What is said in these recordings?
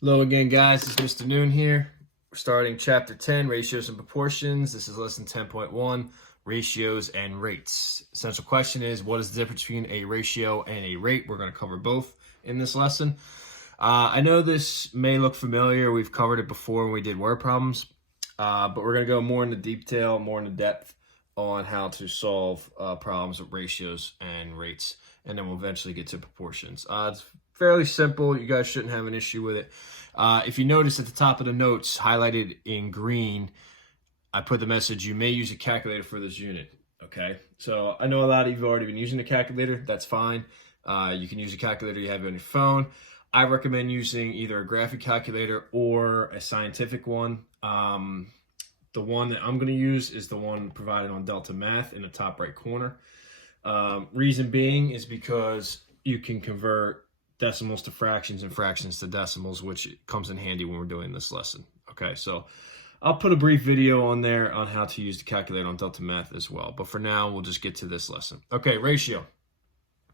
Hello again, guys. It's Mr. Noon here. We're starting Chapter 10, Ratios and Proportions. This is Lesson 10.1, Ratios and Rates. Essential question is, what is the difference between a ratio and a rate? We're going to cover both in this lesson. I know this may look familiar. We've covered it before when we did word problems, but we're going to go more into detail, more into depth on how to solve problems with ratios and rates, and then we'll eventually get to proportions. It's fairly simple. You guys shouldn't have an issue with it. If you notice at the top of the notes, highlighted in green, I put the message, you may use a calculator for this unit, okay? So I know a lot of you have already been using a calculator. That's fine. You can use a calculator you have on your phone. I recommend using either a graphic calculator or a scientific one. The one that I'm going to use is the one provided on Delta Math in the top right corner. Reason being is because you can convert decimals to fractions and fractions to decimals, which comes in handy when we're doing this lesson. Okay, so I'll put a brief video on there on how to use the calculator on Delta Math as well. But for now, we'll just get to this lesson. Okay, ratio.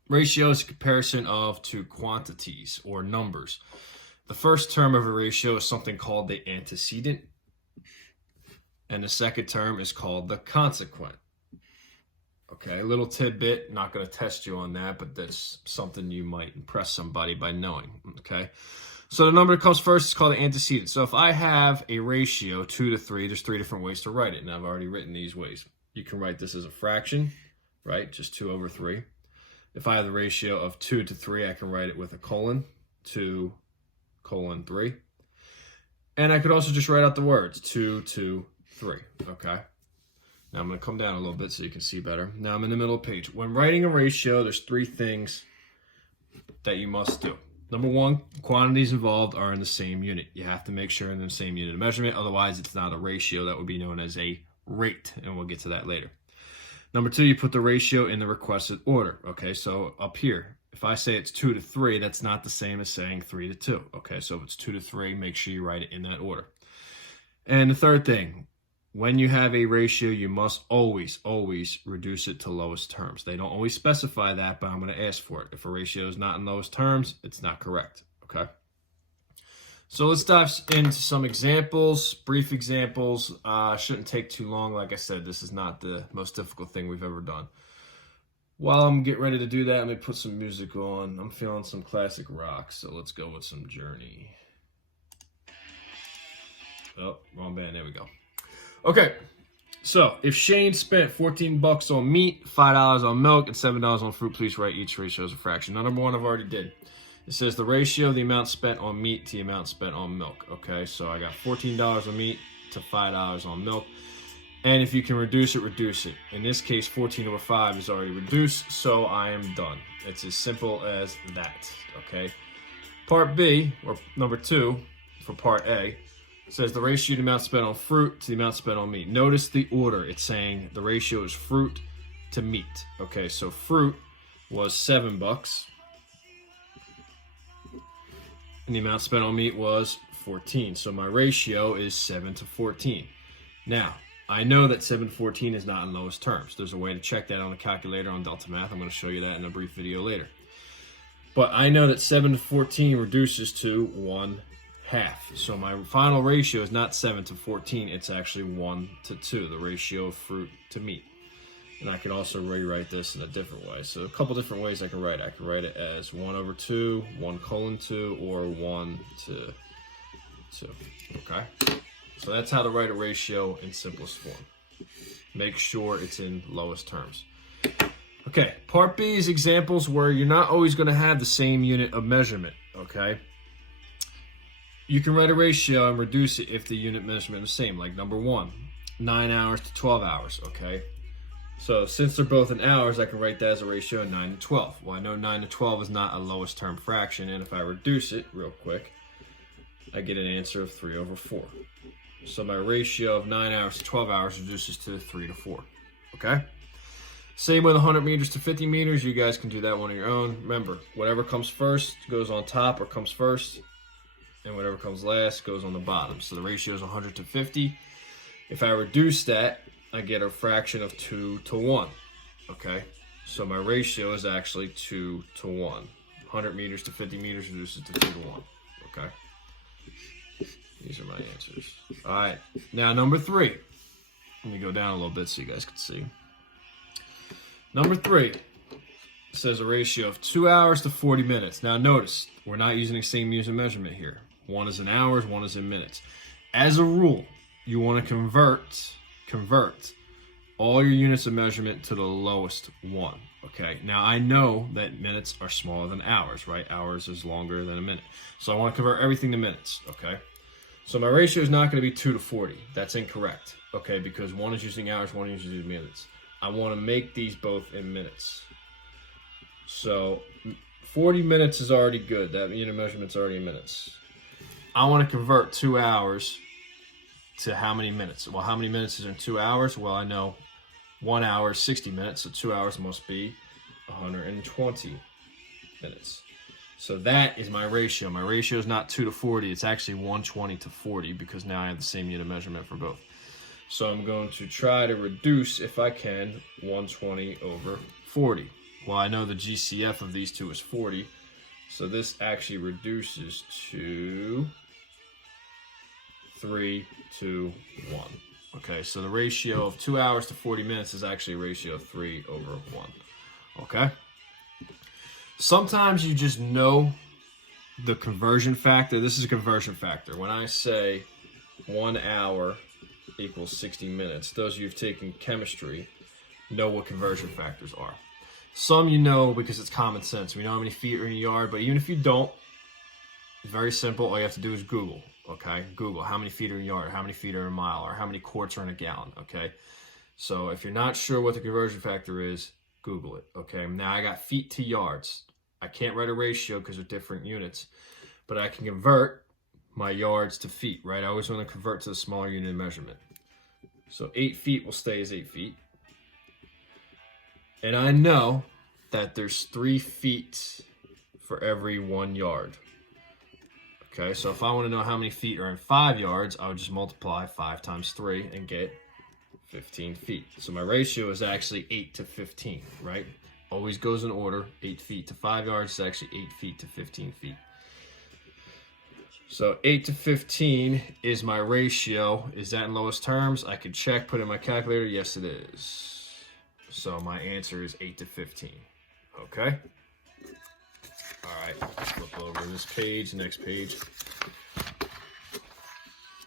Ratio is a comparison of two quantities or numbers. The first term of a ratio is something called the antecedent, and the second term is called the consequent. Okay, a little tidbit, not going to test you on that, but that's something you might impress somebody by knowing, okay? So the number that comes first is called the antecedent. So if I have a ratio 2 to 3, there's 3 different ways to write it, and I've already written these ways. You can write this as a fraction, right, just 2 over 3. If I have the ratio of 2 to 3, I can write it with a colon, 2 colon 3. And I could also just write out the words, 2, 2, 3, okay? Now I'm going to come down a little bit so you can see better. Now I'm in the middle of the page. When writing a ratio, there's 3 things that you must do. Number 1, quantities involved are in the same unit. You have to make sure they're in the same unit of measurement. Otherwise, it's not a ratio. That would be known as a rate, and we'll get to that later. Number 2, you put the ratio in the requested order. Okay, so up here, if I say it's 2 to 3, that's not the same as saying 3 to 2. Okay, so if it's 2 to 3, make sure you write it in that order. And the third thing, when you have a ratio, you must always reduce it to lowest terms. They don't always specify that, but I'm going to ask for it. If a ratio is not in lowest terms, it's not correct, okay? So let's dive into some examples, brief examples. Shouldn't take too long. Like I said, this is not the most difficult thing we've ever done. While I'm getting ready to do that, let me put some music on. I'm feeling some classic rock, so let's go with some Journey. Oh, wrong band. There we go. Okay, so if Shane spent $14 on meat, $5 on milk, and $7 on fruit, please write each ratio as a fraction. Now, number 1, I've already did. It says the ratio of the amount spent on meat to the amount spent on milk. Okay, so I got $14 on meat to $5 on milk. And if you can reduce it, reduce it. In this case, 14 over 5 is already reduced, so I am done. It's as simple as that, okay? Part B, or number 2, for part A, says the ratio of the amount spent on fruit to the amount spent on meat. Notice the order. It's saying the ratio is fruit to meat. Okay, so fruit was $7, and the amount spent on meat was 14. So my ratio is 7 to 14. Now, I know that 7 to 14 is not in lowest terms. There's a way to check that on the calculator on Delta Math. I'm going to show you that in a brief video later. But I know that 7 to 14 reduces to 1/2. So my final ratio is not 7 to 14, it's actually 1 to 2, the ratio of fruit to meat. And I can also rewrite this in a different way. So a couple different ways I can write it. I can write it as 1 over 2, 1 colon 2, or 1 to 2, okay? So that's how to write a ratio in simplest form. Make sure it's in lowest terms. Okay, part B is examples where you're not always going to have the same unit of measurement, okay? You can write a ratio and reduce it if the unit measurement is the same, like number 1, 9 hours to 12 hours, okay? So since they're both in hours, I can write that as a ratio of 9 to 12. Well, I know 9 to 12 is not a lowest term fraction, and if I reduce it real quick, I get an answer of 3 over 4. So my ratio of 9 hours to 12 hours reduces to 3 to 4, okay? Same with 100 meters to 50 meters. You guys can do that one on your own. Remember, whatever comes first goes on top or comes first, and whatever comes last goes on the bottom. So the ratio is 100 to 50. If I reduce that, I get a fraction of 2 to 1, okay? So my ratio is actually 2 to 1. 100 meters to 50 meters reduces to 2 to 1, okay? These are my answers. All right. Now, number 3. Let me go down a little bit so you guys can see. Number 3 says a ratio of 2 hours to 40 minutes. Now, notice, we're not using the same unit of measurement here. One is in hours, one is in minutes. As a rule, you want to convert all your units of measurement to the lowest one. Okay, now I know that minutes are smaller than hours, right? Hours is longer than a minute. So I want to convert everything to minutes, okay? So my ratio is not going to be 2 to 40. That's incorrect, okay? Because one is using hours, one is using minutes. I want to make these both in minutes. So 40 minutes is already good. That unit of measurement's already in minutes. I want to convert 2 hours to how many minutes? Well, how many minutes is in 2 hours? Well, I know 1 hour is 60 minutes, so 2 hours must be 120 minutes. So that is my ratio. My ratio is not 2 to 40. It's actually 120 to 40 because now I have the same unit of measurement for both. So I'm going to try to reduce, if I can, 120 over 40. Well, I know the GCF of these two is 40, so this actually reduces to 3 to 1. Okay, so the ratio of 2 hours to 40 minutes is actually a ratio of 3 over 1. Okay? Sometimes you just know the conversion factor. This is a conversion factor. When I say 1 hour equals 60 minutes, those of you who've taken chemistry know what conversion factors are. Some you know because it's common sense. We know how many feet are in a yard, but even if you don't, it's very simple. All you have to do is Google, okay? Google how many feet are in a yard, how many feet are in a mile, or how many quarts are in a gallon, okay? So if you're not sure what the conversion factor is, Google it, okay? Now I got feet to yards. I can't write a ratio because they're different units, but I can convert my yards to feet, right? I always want to convert to the smaller unit of measurement. So 8 feet will stay as 8 feet. And I know that there's 3 feet for every 1 yard. Okay, so if I want to know how many feet are in 5 yards, I would just multiply 5 times 3 and get 15 feet. So my ratio is actually 8 to 15, right? Always goes in order. 8 feet to 5 yards is actually 8 feet to 15 feet. So 8 to 15 is my ratio. Is that in lowest terms? I could check, put in my calculator. Yes, it is. So my answer is 8 to 15. Okay? All right, flip over this page, next page.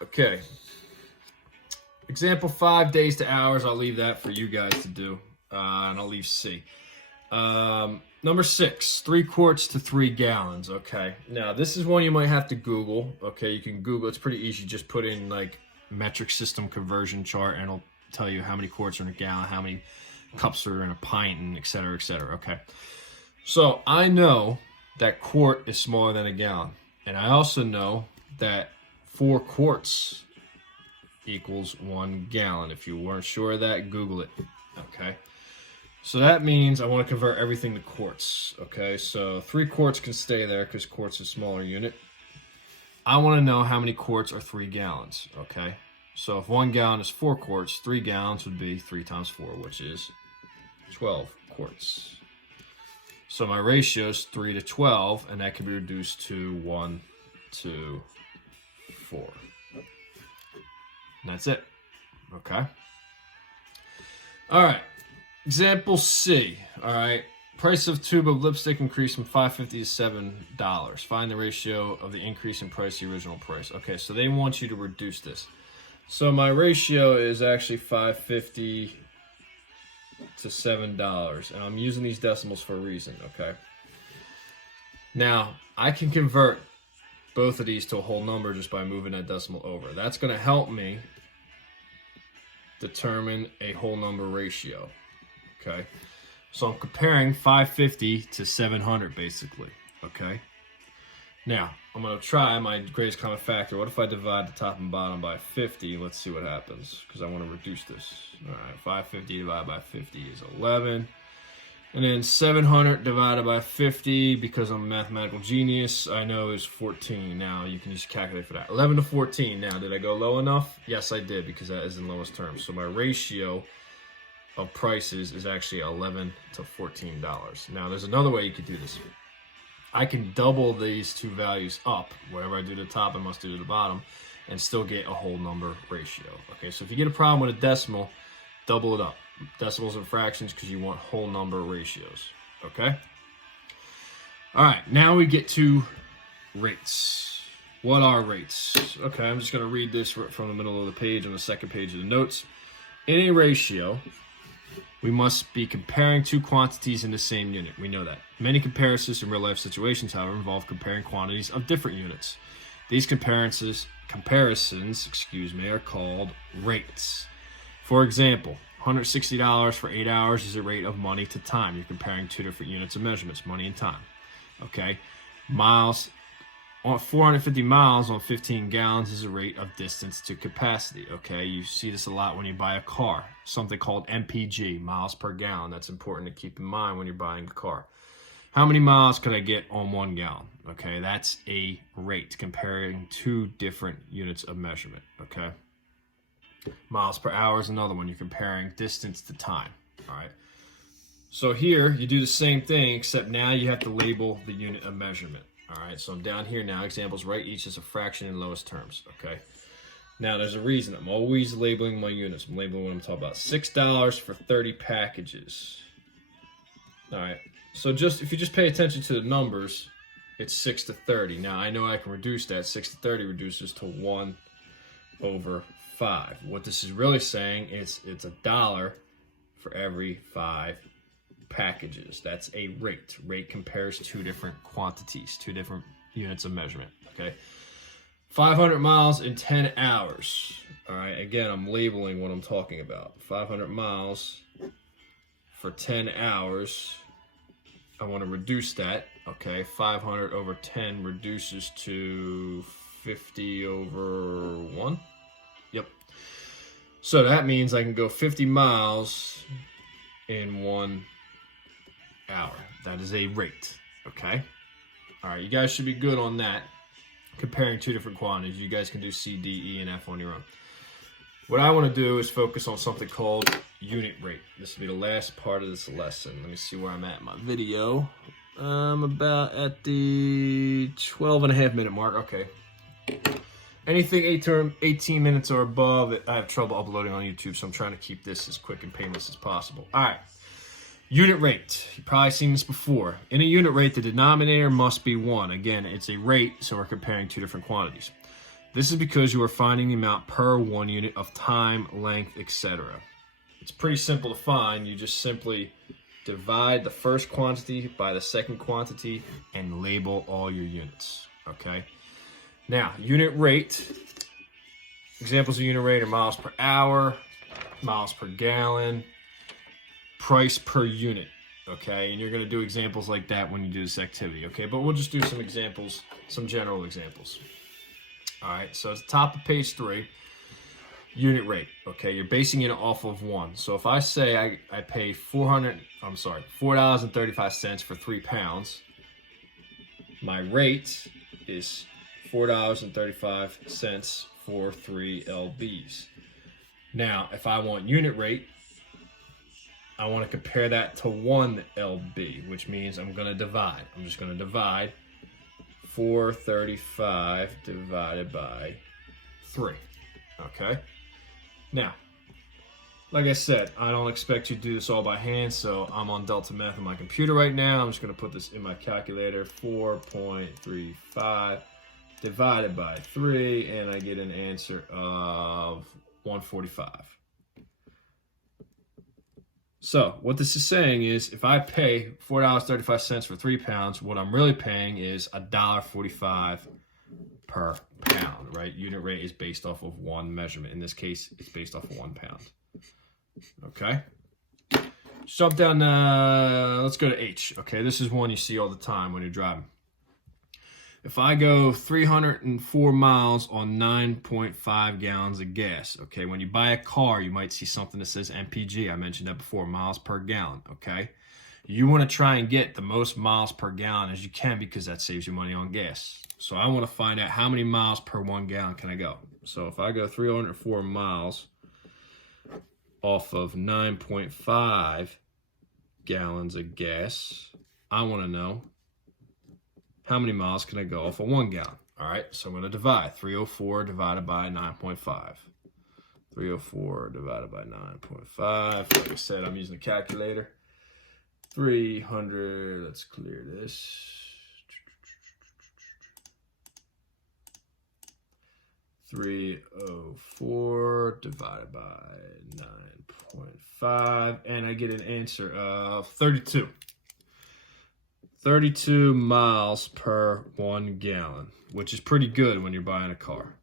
Okay. Example 5, days to hours. I'll leave that for you guys to do. And I'll leave C. Number 6, 3 quarts to 3 gallons. Okay. Now, this is one you might have to Google. Okay, you can Google. It's pretty easy. Just put in, like, metric system conversion chart, and it'll tell you how many quarts are in a gallon, how many cups are in a pint, and et cetera, okay? So I know that quart is smaller than a gallon. And I also know that 4 quarts equals 1 gallon. If you weren't sure of that, Google it, okay? So that means I want to convert everything to quarts, okay? So 3 quarts can stay there because quarts is a smaller unit. I want to know how many quarts are 3 gallons, okay? So if 1 gallon is 4 quarts, 3 gallons would be 3 times 4, which is 12 quarts. So my ratio is 3 to 12, and that can be reduced to 1 to 4. And that's it. Okay? All right. Example C. All right. Price of tube of lipstick increased from $5.50 to $7. Find the ratio of the increase in price to the original price. Okay, so they want you to reduce this. So my ratio is actually $5.50 to $7, and I'm using these decimals for a reason, okay? Now, I can convert both of these to a whole number just by moving that decimal over. That's going to help me determine a whole number ratio, okay? So I'm comparing 550 to 700, basically, okay? Now, I'm going to try my greatest common factor. What if I divide the top and bottom by 50? Let's see what happens, because I want to reduce this. All right, 550 divided by 50 is 11. And then 700 divided by 50, because I'm a mathematical genius, I know is 14. Now, you can use a calculator for that. 11 to 14. Now, did I go low enough? Yes, I did, because that is in lowest terms. So my ratio of prices is actually $11 to $14. Now, there's another way you could do this. I can double these two values up. Whatever I do to the top, I must do to the bottom, and still get a whole number ratio. Okay, so if you get a problem with a decimal, double it up. Decimals and fractions because you want whole number ratios. Okay? All right, now we get to rates. What are rates? Okay, I'm just going to read this from the middle of the page on the second page of the notes. In a ratio, we must be comparing two quantities in the same unit. We know that. Many comparisons in real-life situations, however, involve comparing quantities of different units. These comparisons, are called rates. For example, $160 for 8 hours is a rate of money to time. You're comparing two different units of measurements, money and time. Okay, miles, 450 miles on 15 gallons is a rate of distance to capacity. Okay, you see this a lot when you buy a car, something called MPG, miles per gallon. That's important to keep in mind when you're buying a car. How many miles can I get on 1 gallon? Okay, that's a rate comparing two different units of measurement. Okay, miles per hour is another one. You're comparing distance to time. All right. So here you do the same thing, except now you have to label the unit of measurement. All right, so I'm down here now. Examples, write each as a fraction in lowest terms. Okay. Now there's a reason. I'm always labeling my units. I'm labeling what I'm talking about. $6 for 30 packages. All right. So if you just pay attention to the numbers, it's 6 to 30. Now I know I can reduce that. 6 to 30 reduces to 1/5. What this is really saying is it's $1 for every 5 packages. That's a rate. Rate compares two different quantities, two different units of measurement. Okay. 500 miles in 10 hours. All right. Again, I'm labeling what I'm talking about. 500 miles for 10 hours. I want to reduce that. Okay. 500 over 10 reduces to 50 over 1. Yep. So that means I can go 50 miles in 1 hour. That is a rate. Okay. All right. You guys should be good on that. Comparing two different quantities. You guys can do C, D, E, and F on your own. What I want to do is focus on something called unit rate. This will be the last part of this lesson. Let me see where I'm at in my video. I'm about at the 12.5 minute mark. Okay. Anything 18 minutes or above, I have trouble uploading on YouTube, so I'm trying to keep this as quick and painless as possible. All right. Unit rate. You've probably seen this before. In a unit rate, the denominator must be 1. Again, it's a rate, so we're comparing two different quantities. This is because you are finding the amount per 1 unit of time, length, etc. It's pretty simple to find. You just simply divide the first quantity by the second quantity and label all your units. Okay? Now, unit rate. Examples of unit rate are miles per hour, miles per gallon, price per unit, okay? And you're going to do examples like that when you do this activity, okay? But we'll just do some examples, some general examples. All right, so at the top of page 3, unit rate, okay? You're basing it off of 1. So if I say I pay $4.35 for 3 pounds, my rate is $4.35 for 3 lbs. Now, if I want unit rate, I want to compare that to 1 lb, which means I'm going to divide. I'm just going to divide 435 divided by 3. Okay? Now, like I said, I don't expect you to do this all by hand, so I'm on Delta Math on my computer right now. I'm just going to put this in my calculator, 4.35 divided by 3, and I get an answer of 145. So what this is saying is if I pay $4.35 for 3 pounds, what I'm really paying is $1.45 per pound, right? Unit rate is based off of 1 measurement. In this case, it's based off of 1 pound. Okay. Jump down, let's go to H. Okay, this is one you see all the time when you're driving. If I go 304 miles on 9.5 gallons of gas, okay, when you buy a car, you might see something that says MPG. I mentioned that before, miles per gallon, okay? You want to try and get the most miles per gallon as you can because that saves you money on gas. So I want to find out how many miles per 1 gallon can I go. So if I go 304 miles off of 9.5 gallons of gas, I want to know how many miles can I go off of 1 gallon? All right, so I'm going to divide 304 divided by 9.5. 304 divided by 9.5. Like I said, I'm using a calculator. 300, let's clear this. 304 divided by 9.5, and I get an answer of 32. 32 miles per 1 gallon, which is pretty good when you're buying a car.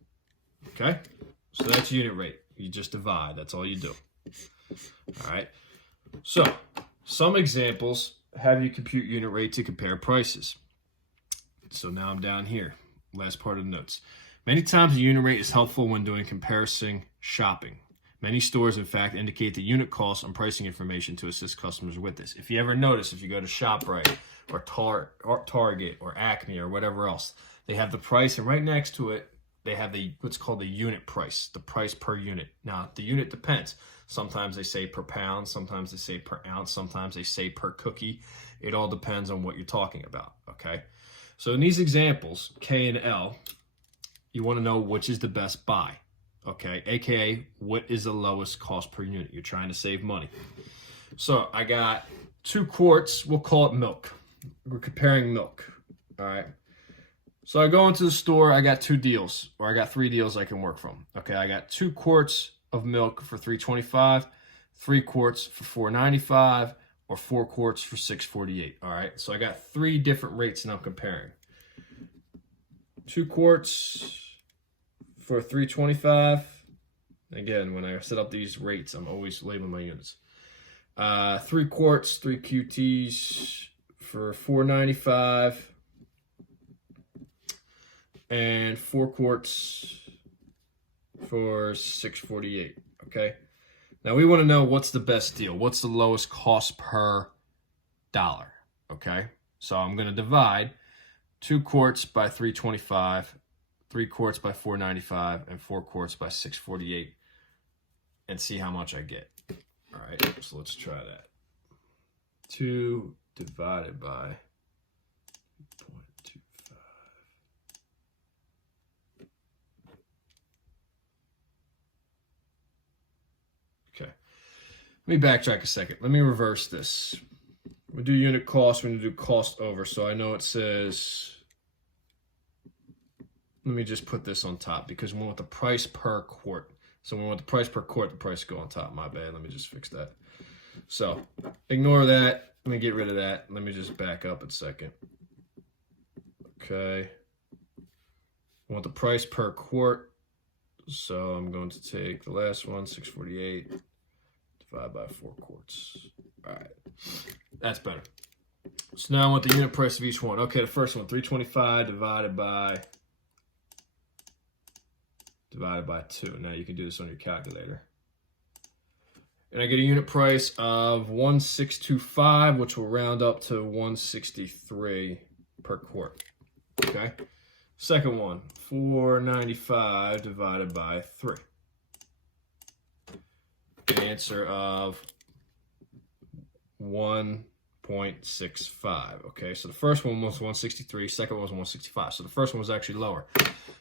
Okay? So that's unit rate. You just divide. That's all you do. All right? So, some examples have you compute unit rate to compare prices. So now I'm down here. Last part of the notes. Many times the unit rate is helpful when doing comparison shopping. Many stores, in fact, indicate the unit cost and pricing information to assist customers with this. If you ever notice, if you go to ShopRite or Target or Acme or whatever else, they have the price, and right next to it, they have what's called the unit price, the price per unit. Now, the unit depends. Sometimes they say per pound, sometimes they say per ounce, sometimes they say per cookie. It all depends on what you're talking about, okay? So in these examples, K and L, you want to know which is the best buy, okay? AKA, what is the lowest cost per unit? You're trying to save money. So I got 2 quarts, we'll call it milk. We're comparing milk, all right? So I go into the store, I got 2 deals, or I got 3 deals I can work from. Okay, I got 2 quarts of milk for $3.25, 3 quarts for $4.95, or 4 quarts for $6.48. All right, so I got 3 different rates and I'm comparing. 2 quarts for $3.25. Again, when I set up these rates, I'm always labeling my units. 3 quarts, 3 QTs for $4.95. And 4 quarts for $6.48, okay? Now we want to know what's the best deal. What's the lowest cost per dollar, okay? So I'm going to divide 2 quarts by $3.25, 3 quarts by $4.95, and 4 quarts by $6.48, and see how much I get. All right, so let's try that. 2 divided by 0.25. Okay, let me backtrack a second. Let me reverse this. We do unit cost, we're going to do cost over. So I know it says, let me just put this on top because we want the price per quart. So when we want the price per quart, the price go on top. My bad. Let me just fix that. So ignore that. Let me get rid of that. Let me just back up a second. Okay. I want the price per quart. So I'm going to take the last one, 648, divide by 4 quarts. All right. That's better. So now I want the unit price of each one. Okay, the first one, 325 divided by 2. Now you can do this on your calculator. And I get a unit price of 1,625, which will round up to 163 per quart. Okay. Second one, 495 divided by 3. An answer of 1.65. Okay, so the first one was 163, second one was 165. So the first one was actually lower.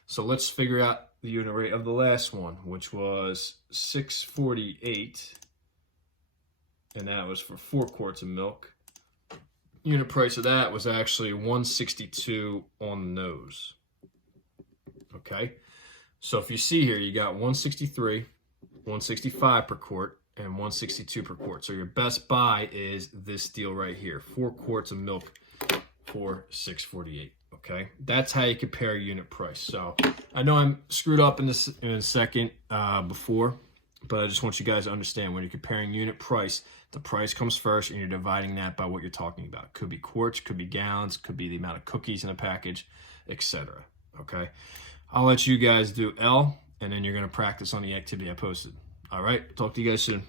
So let's figure out the unit rate of the last one, which was 648. And that was for 4 quarts of milk. Unit price of that was actually 162 on the nose. Okay, so if you see here, you got 163, 165 per quart, and 162 per quart. So your best buy is this deal right here, 4 quarts of milk for $6.48. Okay, that's how you compare unit price. So I know I'm screwed up in this in a second before, but I just want you guys to understand when you're comparing unit price, the price comes first, and you're dividing that by what you're talking about. Could be quarts, could be gallons, could be the amount of cookies in a package, etc. Okay, I'll let you guys do L, and then you're going to practice on the activity I posted. All right, talk to you guys soon.